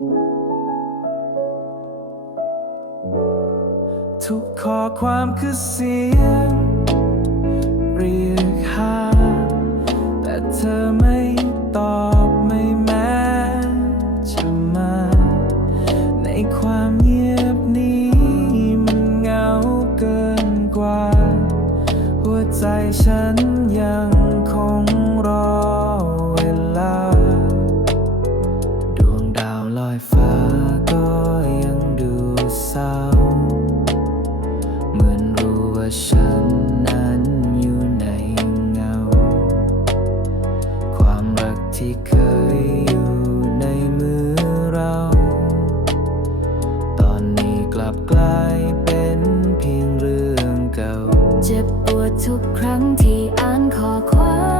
ทุกข้อความคือเสียง เรียกหา แต่เธอไม่ตอบไม่แม้จะมา ในความเงียบนี้มันเหงาเกินกว่า หัวใจฉันยังคงรอเวลา ฉันนั้นอยู่ในเงา ความรักที่เคยอยู่ในมือเรา ตอนนี้กลับกลายเป็นเพียงเรื่องเก่า เจ็บปวดทุกครั้งที่อ่านข้อความ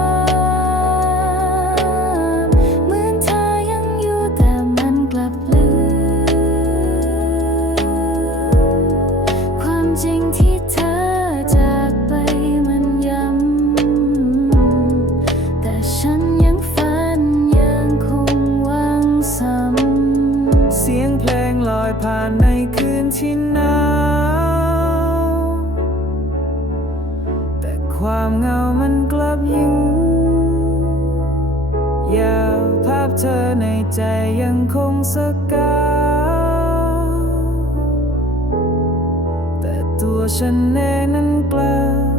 คืนที่หนาวแต่ความเหงามันกลับยิ่งยาวภาพเธอในใจยังคงสกาวแต่ตัวฉันเองนั้นกลับ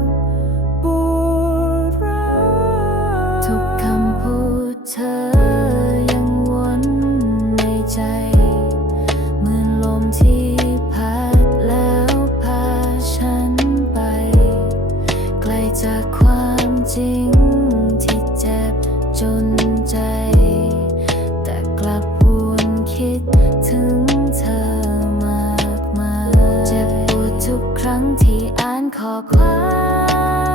จริงที่เจ็บจนใจ แต่กลับวนคิดถึงเธอมากมายเจ็บปวดทุกครั้งที่อ่านข้อความ